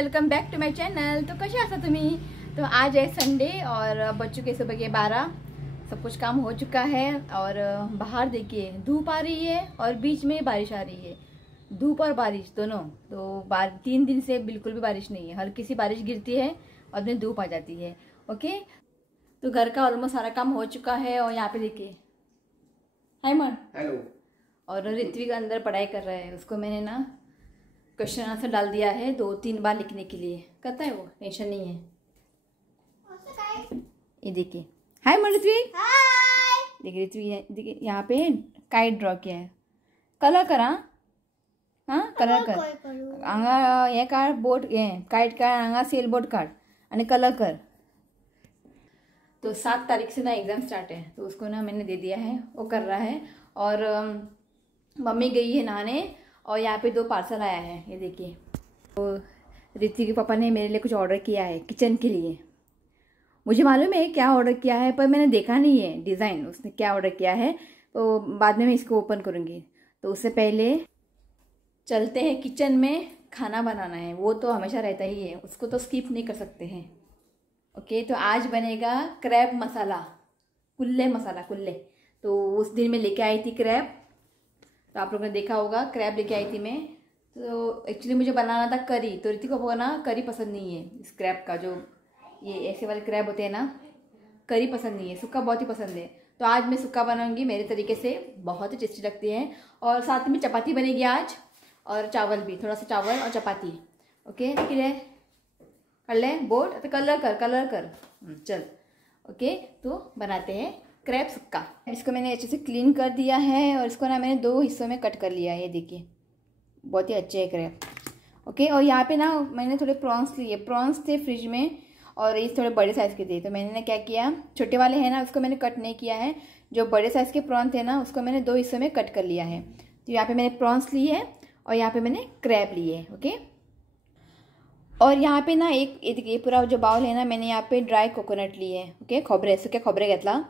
Welcome back to my channel. तो कसे आहात तुम्ही? तो आज है संडे और बज चुके सुबह के 12। सब कुछ काम हो चुका है और बाहर देखिए धूप आ रही है और बीच में बारिश आ रही है। धूप और बारिश दोनों। तो 3 दिन से बिल्कुल भी बारिश नहीं है, हल्की सी बारिश गिरती है और फिर धूप आ जाती है। ओके, तो घर का ऑलमोस्ट सारा काम हो चुका है और यहाँ पे देखिए हाय मन। हेलो। और ऋत्विक अंदर पढ़ाई कर रहा है, उसको मैंने ना क्वेश्चन आंसर डाल दिया है 2-3 बार लिखने के लिए। करता है वो, टेंशन नहीं है। ये देखिए हाय मन ऋत्विक। देखिए ऋत्विक देखिए यहाँ पे काइट ड्रॉ किया है। कलर करा, हाँ कलर कर। आंगा ये काढ, बोट ये काइट काढ, आंगा सेल बोट काढ आणि कलर कर। तो 7 तारीख से ना एग्जाम स्टार्ट है, तो उसको ना मैंने दे दिया है, वो कर रहा है। और मम्मी गई है नहाने और यहाँ पे 2 पार्सल आया है, ये देखिए। तो ऋतिक के पापा ने मेरे लिए कुछ ऑर्डर किया है किचन के लिए। मुझे मालूम है क्या ऑर्डर किया है, पर मैंने देखा नहीं है डिज़ाइन उसने क्या ऑर्डर किया है, तो बाद में मैं इसको ओपन करूँगी। तो उससे पहले चलते हैं किचन में, खाना बनाना है। वो तो हमेशा रहता ही है, उसको तो स्किप नहीं कर सकते हैं। ओके, तो आज बनेगा क्रैब मसाला, कुल्ले मसाला, कुल्ले। तो उस दिन मैं लेके आई थी क्रैब, तो आप लोगों ने देखा होगा क्रैब लेके आई थी मैं। तो एक्चुअली मुझे बनाना था करी, तो ऋतिक को ना करी पसंद नहीं है। इस क्रैब का जो ये ऐसे वाले क्रैब होते हैं ना, करी पसंद नहीं है, सूखा बहुत ही पसंद है। तो आज मैं सूखा बनाऊंगी मेरे तरीके से, बहुत ही टेस्टी लगती है। और साथ में चपाती बनेगी आज, और चावल भी, थोड़ा सा चावल और चपाती। ओके क्लियर कर ले बोर्ड, तो कलर कर चल। ओके, तो बनाते हैं क्रैब सुक्का। इसको मैंने अच्छे से क्लीन कर दिया है और इसको ना मैंने 2 हिस्सों में कट कर लिया है, ये देखिए बहुत ही अच्छे है क्रैब। ओके, और यहाँ पे ना मैंने थोड़े प्रॉन्स लिए, प्रॉन्स थे फ्रिज में और ये थोड़े बड़े साइज़ के थे। तो मैंने ना क्या किया, छोटे वाले हैं ना उसको मैंने कट नहीं किया है, जो बड़े साइज़ के प्रॉन थे ना उसको मैंने 2 हिस्सों में कट कर लिया है। तो यहाँ पर मैंने प्रॉन्स लिए है और यहाँ पर मैंने क्रैब लिए है। ओके, और यहाँ पे ना ये पूरा जो बाउल है ना, मैंने यहाँ पे ड्राई कोकोनट ली है। ओके, खोबरे, सुके खोबरे घेतला।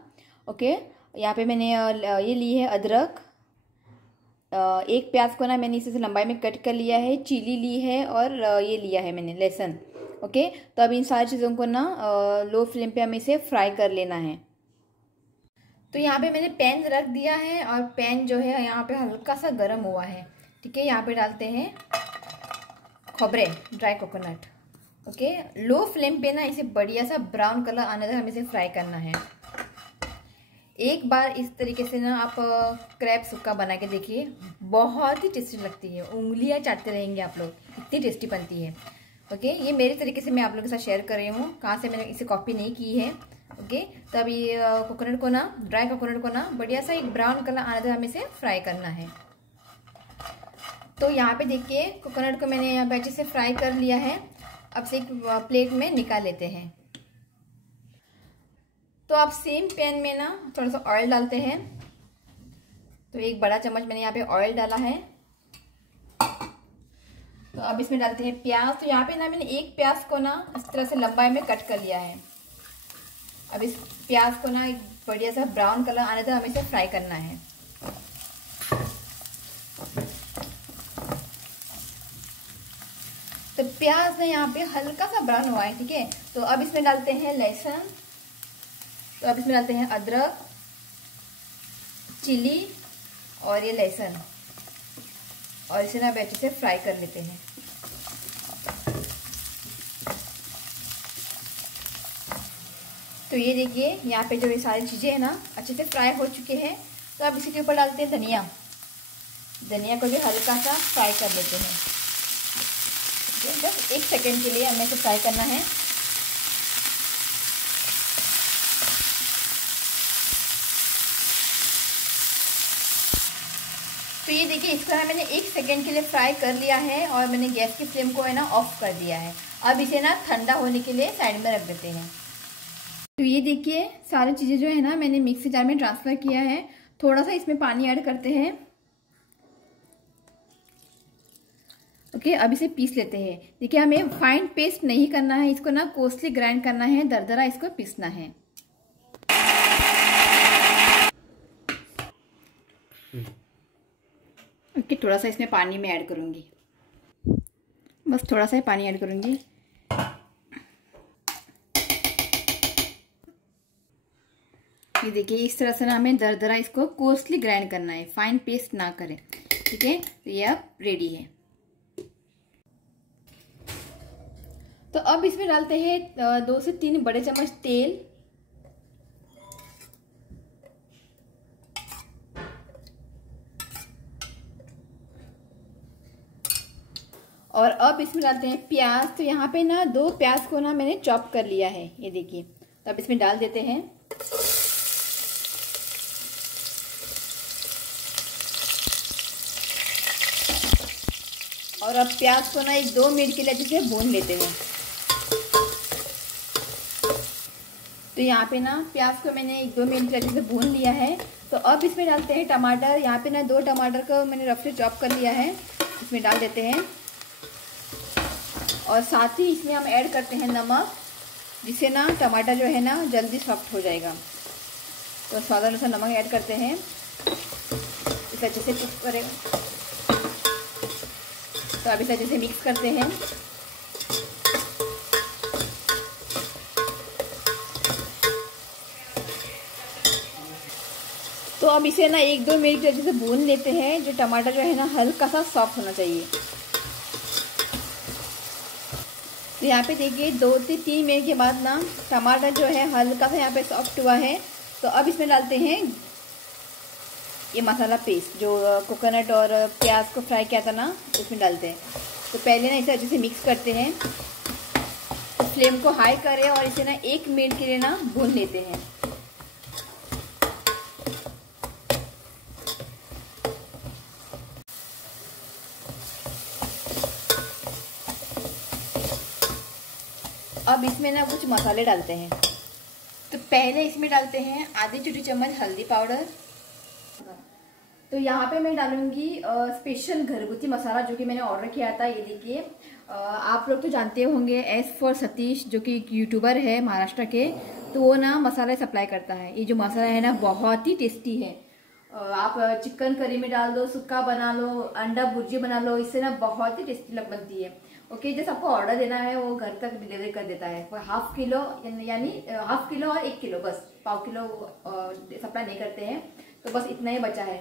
ओके, यहाँ पे मैंने ये ली है अदरक, 1 प्याज को ना मैंने इसे लंबाई में कट कर लिया है, चिली ली है और ये लिया है मैंने लहसुन। ओके, तो अब इन सारी चीज़ों को ना लो फ्लेम पे हमें इसे फ्राई कर लेना है। तो यहाँ पे मैंने पैन रख दिया है और पैन जो है यहाँ पे हल्का सा गर्म हुआ है। ठीक है, यहाँ पे डालते हैं खोबरे, dry coconut. Okay, low flame पे ना इसे बढ़िया सा ब्राउन कलर आने तक हमें इसे फ्राई करना है। एक बार इस तरीके से ना आप क्रैब सुक्का बना के देखिए, बहुत ही टेस्टी लगती है, उंगलियां चाटते रहेंगे आप लोग, इतनी टेस्टी बनती है। ओके, ये मेरे तरीके से मैं आप लोगों के साथ शेयर कर रही हूँ, कहाँ से मैंने इसे कॉपी नहीं की है। ओके, तो अब ये कोकोनट को ना, ड्राई कोकोनट को ना बढ़िया सा एक ब्राउन कलर आने तक हमें इसे फ्राई करना है। तो यहाँ पे देखिए कोकोनट को मैंने यहाँ पे अच्छे से फ्राई कर लिया है। अब से एक प्लेट में निकाल लेते हैं। तो आप सेम पैन में ना थोड़ा सा ऑयल डालते हैं। तो 1 बड़ा चम्मच मैंने यहाँ पे ऑयल डाला है। तो अब इसमें डालते हैं प्याज। तो यहाँ पे ना मैंने 1 प्याज को ना इस तरह से लंबाई में कट कर लिया है। अब इस प्याज को ना एक बढ़िया सा ब्राउन कलर आने तक हमें इसे फ्राई करना है। तो प्याज ना यहाँ पे हल्का सा ब्राउन हुआ है। ठीक है, तो अब इसमें डालते हैं लहसुन। तो अब इसमें डालते हैं अदरक, चिली और ये लहसुन, और इसे ना अच्छे से फ्राई कर लेते हैं। तो ये देखिए यहाँ पे जो ये सारी चीज़ें हैं ना अच्छे से फ्राई हो चुके हैं। तो अब इसी के ऊपर डालते हैं धनिया। धनिया को भी हल्का सा फ्राई कर लेते हैं। बस 1 सेकेंड के लिए हमें इसे फ्राई करना है। तो ये देखिए इसको ना मैंने 1 सेकेंड के लिए फ्राई कर लिया है और मैंने गैस की फ्लेम को है ना ऑफ कर दिया है। अब इसे ना ठंडा होने के लिए साइड में रख देते हैं। तो ये देखिए सारी चीज़ें जो है ना मैंने मिक्सी जार में ट्रांसफ़र किया है। थोड़ा सा इसमें पानी ऐड करते हैं। ओके, अब इसे पीस लेते हैं। देखिए हमें फाइन पेस्ट नहीं करना है, इसको ना कोर्सली ग्राइंड करना है, दरदरा इसको पीसना है। ओके, थोड़ा सा इसमें पानी में ऐड करूँगी। बस थोड़ा सा ही पानी ऐड करूँगी। ये देखिए इस तरह से ना हमें दरदरा इसको कोर्सली ग्राइंड करना है, फाइन पेस्ट ना करें। ठीक है, तो ये अब रेडी है। तो अब इसमें डालते हैं 2 से 3 बड़े चम्मच तेल। और अब इसमें डालते हैं प्याज। तो यहाँ पे ना 2 प्याज को ना मैंने चॉप कर लिया है, ये देखिए। तो अब इसमें डाल देते हैं। और अब प्याज को ना 1-2 मिनट के लिए अच्छे से भून लेते हैं। तो यहाँ पे ना प्याज को मैंने 1-2 मिनट के अच्छे से भून लिया है। तो अब इसमें डालते हैं टमाटर। यहाँ पे ना 2 टमाटर को मैंने रफली चॉप कर लिया है, इसमें डाल देते हैं। और साथ ही इसमें हम ऐड करते हैं नमक, जिससे ना टमाटर जो है ना जल्दी सॉफ्ट हो जाएगा। तो स्वाद अनुसार नमक ऐड करते हैं, इसे अच्छे से कुक करें। तो अब इसे अच्छे से मिक्स करते हैं। तो अब इसे ना 1-2 मिनट अच्छे से भून लेते हैं। जो टमाटर जो है ना हल्का सा सॉफ्ट होना चाहिए। तो यहाँ पे देखिए 2 से 3 मिनट के बाद ना टमाटर जो है हल्का सा यहाँ पे सॉफ्ट हुआ है। तो अब इसमें डालते हैं ये मसाला पेस्ट, जो कोकोनट और प्याज को फ्राई किया था ना, इसमें डालते हैं। तो पहले ना इसे अच्छे से मिक्स करते हैं। तो फ्लेम को हाई करें और इसे ना 1 मिनट के लिए ना भून लेते हैं। अब इसमें ना कुछ मसाले डालते हैं। तो पहले इसमें डालते हैं आधी छोटी चम्मच हल्दी पाउडर। तो यहाँ पे मैं डालूंगी स्पेशल घरगुती मसाला, जो कि मैंने ऑर्डर किया था। ये देखिए, आप लोग तो जानते होंगे एस फॉर सतीश, जो कि एक यूट्यूबर है महाराष्ट्र के। तो वो ना मसाला सप्लाई करता है। ये जो मसाला है ना बहुत ही टेस्टी है। आप चिकन करी में डाल दो, सुक्का बना लो, अंडा भुर्जी बना लो, इससे ना बहुत ही टेस्टी बनती है। ओके, जैसे आपको ऑर्डर देना है वो घर तक डिलीवरी कर देता है। हाफ किलो यानी हाफ किलो और 1 किलो, बस पाव किलो सप्लाई नहीं करते हैं। तो बस इतना ही बचा है,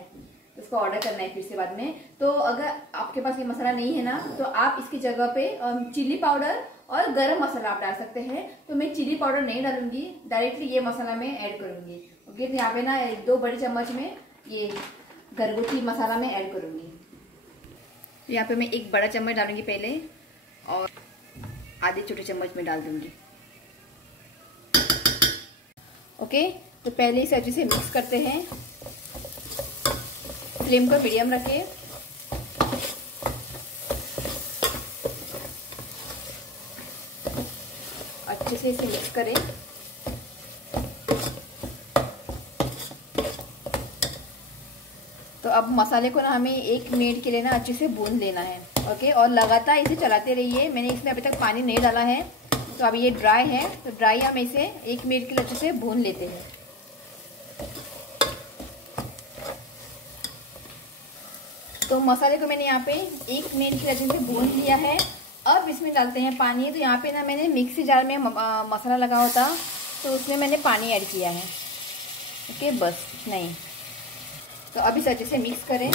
तो इसको ऑर्डर करना है फिर से बाद में। तो अगर आपके पास ये मसाला नहीं है ना, तो आप इसकी जगह पे चिली पाउडर और गरम मसाला आप डाल सकते हैं। तो मैं चिली पाउडर नहीं डालूंगी, डायरेक्टली ये मसाला मैं ऐड करूंगी। ओके, तो यहाँ पे ना 1-2 बड़े चम्मच में ये घरगुती मसाला मैं ऐड करूंगी। तो यहाँ पे मैं 1 बड़ा चम्मच डालूंगी पहले, और आधे छोटे चम्मच में डाल दूंगी। ओके, तो पहले इसे अच्छे से मिक्स करते हैं। फ्लेम को मीडियम रखें। अच्छे से इसे मिक्स करें। तो अब मसाले को ना हमें 1 मिनट के लिए ना अच्छे से भून लेना है। ओके, और लगातार इसे चलाते रहिए। मैंने इसमें अभी तक पानी नहीं डाला है, तो अभी ये ड्राई है। तो ड्राई हम इसे 1 मिनट के लिए अच्छे से भून लेते हैं। तो मसाले को मैंने यहाँ पे 1 मिनट के लिए अच्छे से भून लिया है। अब इसमें डालते हैं पानी। तो यहाँ पे ना मैंने मिक्सी जार में मसाला लगा हुआ था, तो उसमें मैंने पानी ऐड किया है। ओके, बस नहीं। तो अब इसे अच्छे से मिक्स करें।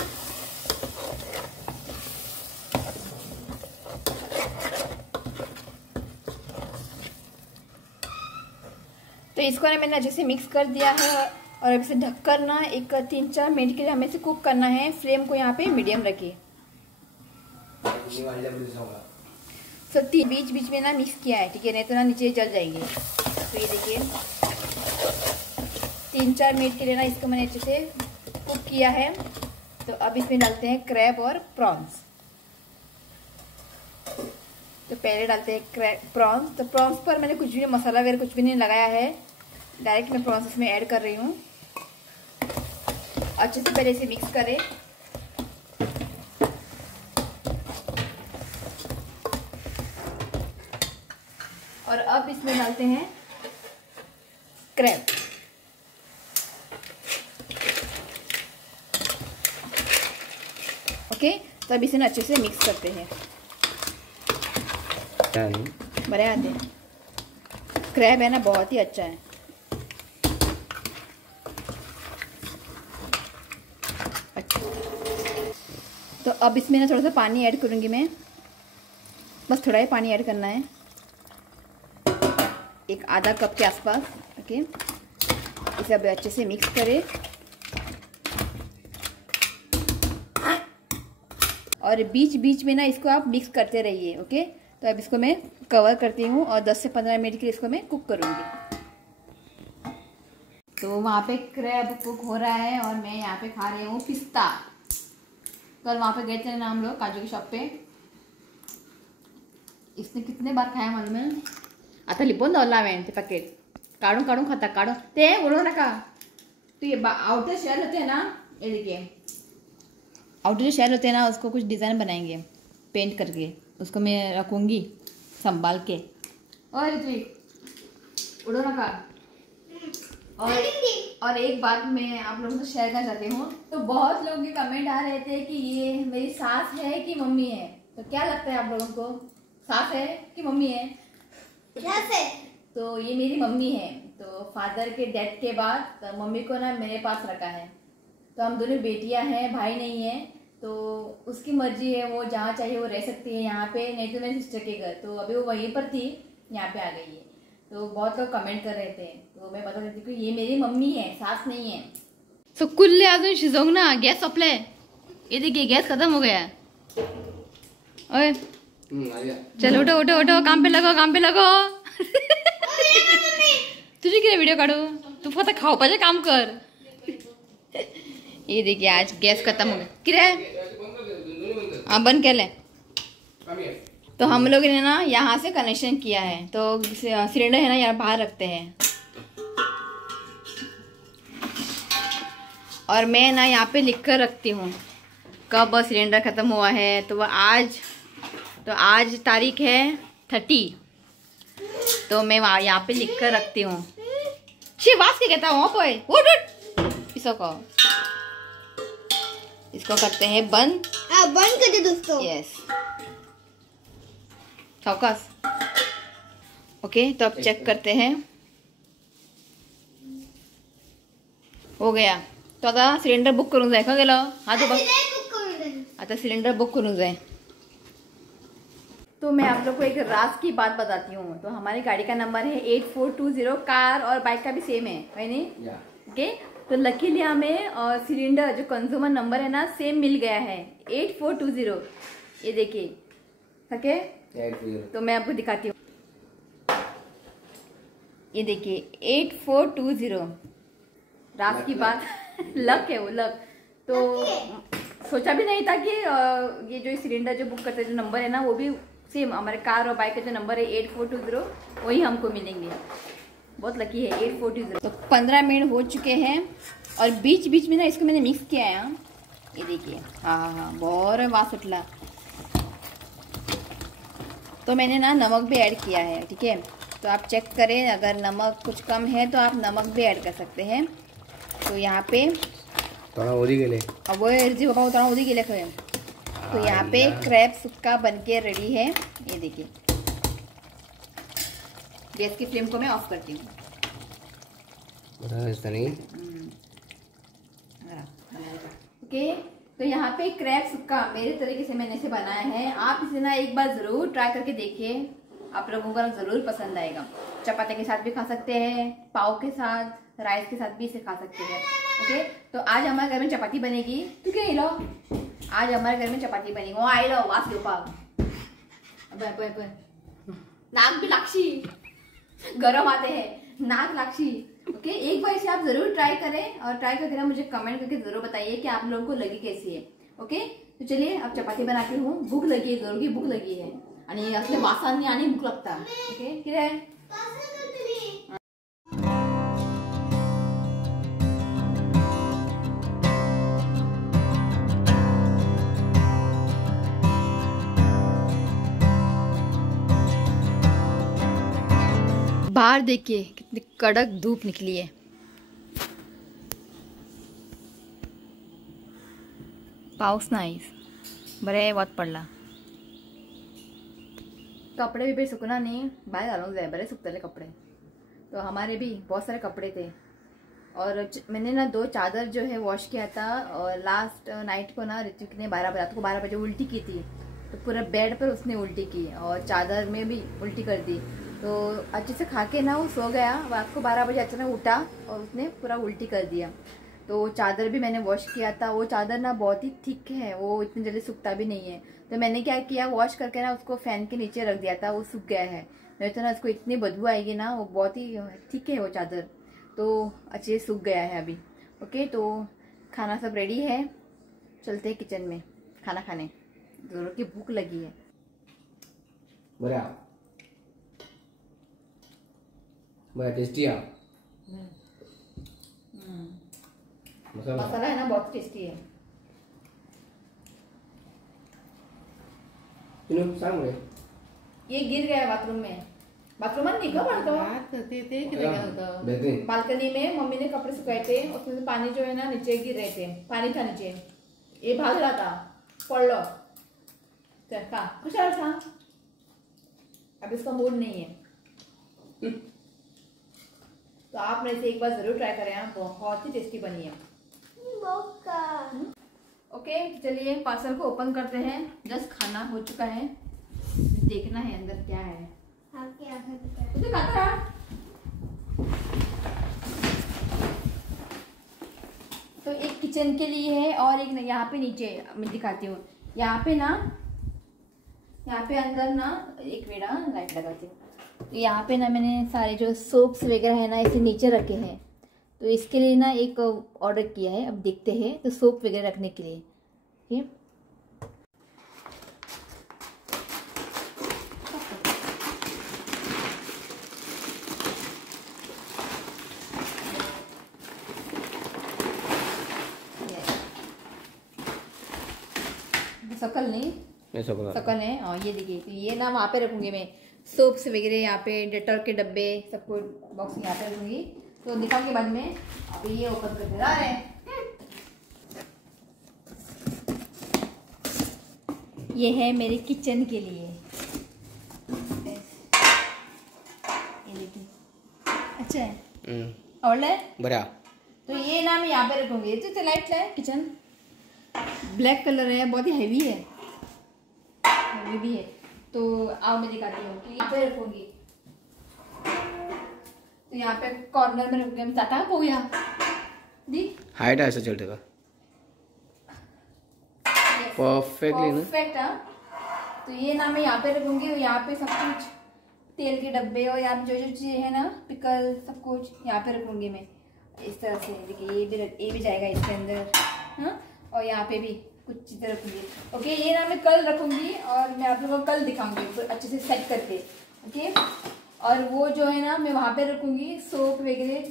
तो इसको ना मैंने अच्छे से मिक्स कर दिया है। और अब इसे ढककर ना 3-4 मिनट के लिए हमें इसे कुक करना है। फ्लेम को यहाँ पे मीडियम रखिए। तो बीच बीच में ना मिक्स किया है, ठीक है, नहीं तो ना नीचे जल जाएंगे। तो ये देखिए 3-4 मिनट के लिए ना इसको मैंने अच्छे से कुक किया है। तो अब इसमें डालते हैं क्रैब और प्रॉन्स। तो पहले डालते हैं प्रॉन्स। तो प्रॉन्स पर मैंने कुछ भी मसाला वगैरह कुछ भी नहीं लगाया है, डायरेक्ट मैं प्रॉन्स इसमें ऐड कर रही हूँ। अच्छे से पहले इसे मिक्स करें। और अब इसमें डालते हैं क्रैब। ओके, तो अब इसे अच्छे से मिक्स करते हैं। बड़े आते हैं। क्रैब है ना बहुत ही अच्छा है। अच्छा तो अब इसमें ना थोड़ा सा पानी ऐड करूँगी मैं, बस थोड़ा ही पानी ऐड करना है, एक आधा कप के आसपास। ओके, इसे अब अच्छे से मिक्स करें और बीच बीच में ना इसको आप मिक्स करते रहिए। ओके, तो अब इसको मैं कवर करती हूँ और 10 से 15 मिनट के लिए इसको मैं कुक करूँगी। तो वहाँ पे क्रैब कुक हो रहा है और मैं यहाँ पे खा रही हूँ पिस्ता। कल वहाँ पे गए थे ना हम लोग काजू की शॉप पे, इसने कितने बार खाया मालूम है। आता लिपोन दौलावे ते पैकेट काढून काढून खाता, काढून ते बोलो नका। तो ये आउटर शेल होते हैं ना, ये देखिए आउटर जो शेल होते हैं ना उसको कुछ डिज़ाइन बनाएंगे पेंट करके, उसको मैं रखूँगी संभाल के। और ऋत्विक उड़ो नका। और एक बात मैं आप लोगों से शेयर करना चाहती हूँ। तो बहुत लोगों के कमेंट आ रहे थे कि ये मेरी सास है कि मम्मी है, तो क्या लगता है आप लोगों को, सास है कि मम्मी है? सास है। तो ये मेरी मम्मी है। तो फादर के डेथ के बाद तो मम्मी को ना मेरे पास रखा है। तो हम दोनों बेटियां हैं, भाई नहीं है, तो उसकी मर्जी है, वो जहाँ चाहिए वो रह सकती है यहाँ पे, नहीं तो मेरी सिस्टर के घर। तो अभी वो वहीं पर थी, यहाँ पे आ गई है। तो बहुत लोग कमेंट कर रहे थे, तो मैं बता देती हूँ कि ये मेरी मम्मी है, सास नहीं है। सो कुल्ले अजून शिजवूंक ना, गैस संपले। ये देखिए गैस खत्म हो गया। ओए चलो उठो उठो उठो, काम पे लगो काम पे लगो। तुझे क्या वीडियो काढू, तू फक्त खाओ पाहिजे काम कर। ये देखिए आज गैस खत्म हो गया। किरे हाँ बंद कर ले। तो हम लोग ने ना यहाँ से कनेक्शन किया है, तो सिलेंडर है ना यहाँ बाहर रखते हैं। और मैं ना यहाँ पे लिख कर रखती हूँ कब सिलेंडर ख़त्म हुआ है। तो वह आज तारीख है 30, तो मैं वहाँ यहाँ पे लिख कर रखती हूँ। शिवास के कहता हूँ इसको करते हैं बंद। बंद कर दे दोस्तों। Yes focus. ओके, तो अब चेक करते हैं, हो गया। तो आता सिलेंडर बुक करून जाय का गेलो हा तो आता सिलेंडर बुक करून जाए। तो मैं आप लोग को एक राज की बात बताती हूँ। तो हमारी गाड़ी का नंबर है 8420, कार और बाइक का भी सेम है नहीं? ओके, तो लकीली हमें सिलेंडर जो कंज्यूमर नंबर है ना सेम मिल गया है 8420। ये देखिए ओके, तो मैं आपको दिखाती हूँ। ये देखिए 8420, राज की बात। लक है वो, लक। तो सोचा भी नहीं था कि ये जो सिलेंडर जो बुक करते जो नंबर है ना वो भी सेम हमारे कार और बाइक का जो नंबर है 8420 वही हमको मिलेंगे। बहुत लकी है 8420। तो 15 मिनट हो चुके हैं और बीच बीच में ना इसको मैंने मिक्स किया है। ये देखिए हाँ बहुत वास उठला। तो मैंने ना नमक भी ऐड किया है, ठीक है। तो आप चेक करें, अगर नमक कुछ कम है तो आप नमक भी ऐड कर सकते हैं। तो यहाँ पे अब वो अर्जी बाबा उतना उदी गेले खरे। तो यहाँ पे क्रैब सुक्का बनके रेडी है। ये देखिए गैस की फ्लेम को मैं ऑफ करती हूँ। ओके, तो यहाँ पे क्रैब सुक्का मेरे तरीके से मैंने इसे बनाया है। आप इसे ना एक बार जरूर ट्राई करके देखिए, आप लोगों को जरूर पसंद आएगा। चपाती के साथ भी खा सकते हैं, पाव के साथ, राइस के साथ भी इसे खा सकते हैं। ओके, तो आज हमारे घर में चपाती बनेगी। तू क्या लो, आज हमारे घर में चपाती बनेगी। वो आई लो वास लो पाव नाक भी लाक्षी, गरम आते हैं नाक लाक्षी। ओके, एक बार इसे आप जरूर ट्राई करें और ट्राई करके ना मुझे कमेंट करके जरूर बताइए कि आप लोगों को लगी कैसी है। ओके, तो चलिए अब चपाती बनाती हूँ। भूख लगी है, जोर की भूक लगी है आणि असले वासांनी आणि भूक लगता। ओके, किती बाहर देखिए कितनी कड़क धूप निकली है। पाऊस नाही, बरे वत पडला। कपड़े भी सुकना नहीं, बाहर डालूंगे बड़े सूखते कपड़े। तो हमारे भी बहुत सारे कपड़े थे और मैंने ना 2 चादर जो है वॉश किया था। और लास्ट नाइट को ना ऋतिक ने 12 बजे उल्टी की थी। तो पूरा बेड पर उसने उल्टी की और चादर में भी उल्टी कर दी। तो अच्छे से खा के ना वो सो गया। रात को 12 बजे अचानक उठा और उसने पूरा उल्टी कर दिया। तो चादर भी मैंने वॉश किया था। वो चादर ना बहुत ही थिक है, वो इतनी जल्दी सूखता भी नहीं है। तो मैंने क्या किया, वॉश करके ना उसको फैन के नीचे रख दिया था, वो सूख गया है। नहीं तो ना उसको इतनी बदबू आएगी ना, वो बहुत ही थिक है वो चादर। तो अच्छे से सूख गया है अभी। ओके, तो खाना सब रेडी है, चलते हैं किचन में खाना खाने। जोरों की भूख लगी है। बड़ा टेस्टी है। मसाला है ना बहुत टेस्टी है। ये गिर गया बाथरूम में। बाथरूम में निकल बालकनी में मम्मी ने कपड़े सुखाए थे, उसमें से पानी जो है ना नीचे गिर रहे थे, पानी था नीचे, ये भाग रहा था, पड़ लो खुशहाल था। अब इसका मूड नहीं है। तो आप मेरे से एक बार जरूर ट्राई करें, बहुत ही टेस्टी बनी है। ओके, चलिए पार्सल को ओपन करते हैं। जस्ट खाना हो चुका है, देखना है अंदर क्या है। तुझे खाता है? तो एक किचन के लिए है और एक यहाँ पे नीचे मैं दिखाती हूँ। यहाँ पे ना, यहाँ पे अंदर ना एक मिनट लाइट लगाती हूँ। तो यहाँ पे ना मैंने सारे जो सोप्स वगैरह है ना इसे नीचे रखे हैं। तो इसके लिए ना एक ऑर्डर किया है, अब देखते हैं। तो सोप वगैरह रखने के लिए ठीक। शकल नहीं, शकल है। और ये देखिए, तो ये ना वहाँ पे रखूंगी मैं सोप्स वगैरह, यहाँ पे डेटॉल के डब्बे सब कुछ बॉक्स यहाँ पे रखूंगी। तो दिखाऊंगी बाद में। अभी ये ओपन करके ला रहे हैं। ये है मेरे किचन के लिए। ये देखिए, अच्छा है और है बड़ा। तो ये ना मैं यहाँ पे रखूंगी। तो लाइट है, किचन ब्लैक कलर है, बहुत ही हैवी है, हैवी भी है। तो आओ मैं दिखाती हूँ कि यहाँ पे रखूंगी। तो यहाँ पे कॉर्नर में रखूंगी। जाता है पोया दी हाइट ऐसे चलतेगा परफेक्टली ना, परफेक्ट। तो ये ना मैं यहाँ पे रखूंगी। यहाँ पे सब कुछ तेल के डब्बे और यहाँ पे जो जो चीजें है ना, पिकल सब कुछ यहाँ पे रखूंगी मैं इस तरह से। देखिए ये भी जाएगा इसके अंदर, हाँ। और यहाँ पे भी कुछ चीजें रखूंगी। ओके, ये ना मैं कल रखूंगी और मैं आप लोगों को कल दिखाऊंगी तो अच्छे से सेट करके। ओके, और वो जो है ना मैं वहाँ पे रखूंगी सोप वगैरह।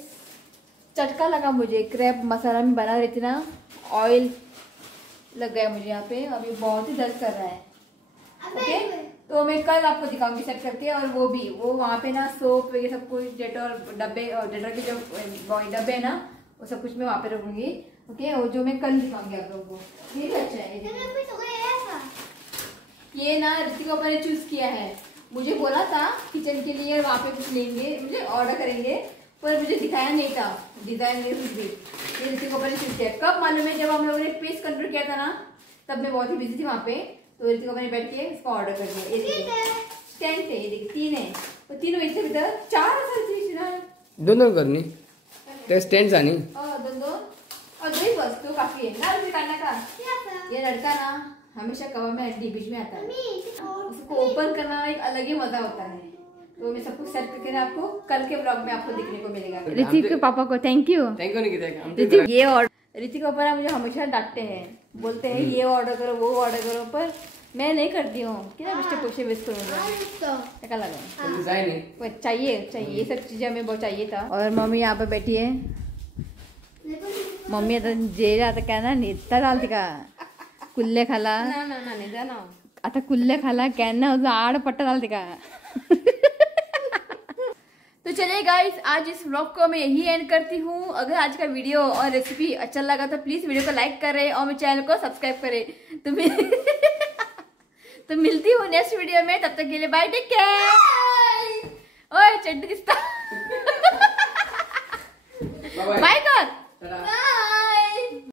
चटका लगा मुझे, क्रैब मसाला में बना रही थी ना, ऑयल लग गया मुझे यहाँ पे, अभी बहुत ही दर्द कर रहा है। ओके, तो मैं कल आपको दिखाऊंगी सेट करके। और वो भी वो वहाँ पे ना सोप वगैरह सब कुछ, डेटॉल डब्बे और डेटॉल के जो डब्बे है ना, वो सब कुछ मैं वहाँ पे रखूंगी। ओके, वो जो मैं कल दिखाऊंगी आप लोगों को। ये भी अच्छा है। ये ना ऋतिक पापा ने चूज किया है। मुझे बोला था किचन के लिए वहाँ पे कुछ लेंगे, मुझे ऑर्डर करेंगे, पर मुझे दिखाया नहीं था डिजाइन में कुछ भी। ये ऋतिक पापा ने चूज किया। कब मालूम है, जब हम लोगों ने पेज कंट्रोल किया था ना, तब मैं बहुत ही बिजी थी वहाँ पे। तो ऋतिक पापा ने बैठ के इसको ऑर्डर कर दिया। ये स्टैंड है, ये देखिए 3 है। तो 3 इतने भीतर 4 दोनों करनी तो स्टैंड आनी दोनों और 2 वस्तु काफी है ना काटने का। ये लड़का ना हमेशा कवर में हड्डी बीच में आता है, उसको ओपन करना एक अलग ही मजा होता है। तो मैं सब कुछ सेट करके ना आपको कल के ब्लॉग में आपको देखने को मिलेगा। ऋतिक के पापा को थैंक यू ऋतिक। ये और ऋतिक पापा ना मुझे हमेशा डांटते हैं, बोलते हैं ये ऑर्डर करो वो ऑर्डर करो, पर मैं नहीं करती हूँ कि ना मिस्टर पोछे वेस्ट करूँगा। क्या लगा चाहिए ये सब चीजें हमें बहुत चाहिए था। और मम्मी यहाँ पे बैठी है। मम्मी आता जे आता काय ना नेता चालते का कुल्ले खाला आता कुल्ले खाला कॅन आड पट्टा चालते का। तो चलिए गाइस, आज इस व्लॉग को मैं यही एंड करती हूँ। अगर आज का वीडियो और रेसिपी अच्छा लगा तो प्लीज वीडियो को लाइक करें और मेरे चैनल को सब्सक्राइब करें। तो तो मिलती हूँ नेक्स्ट वीडियो में, तब तक के लिए बाय, टेक केयर। ओए चड्डी दिसता, बाय कर।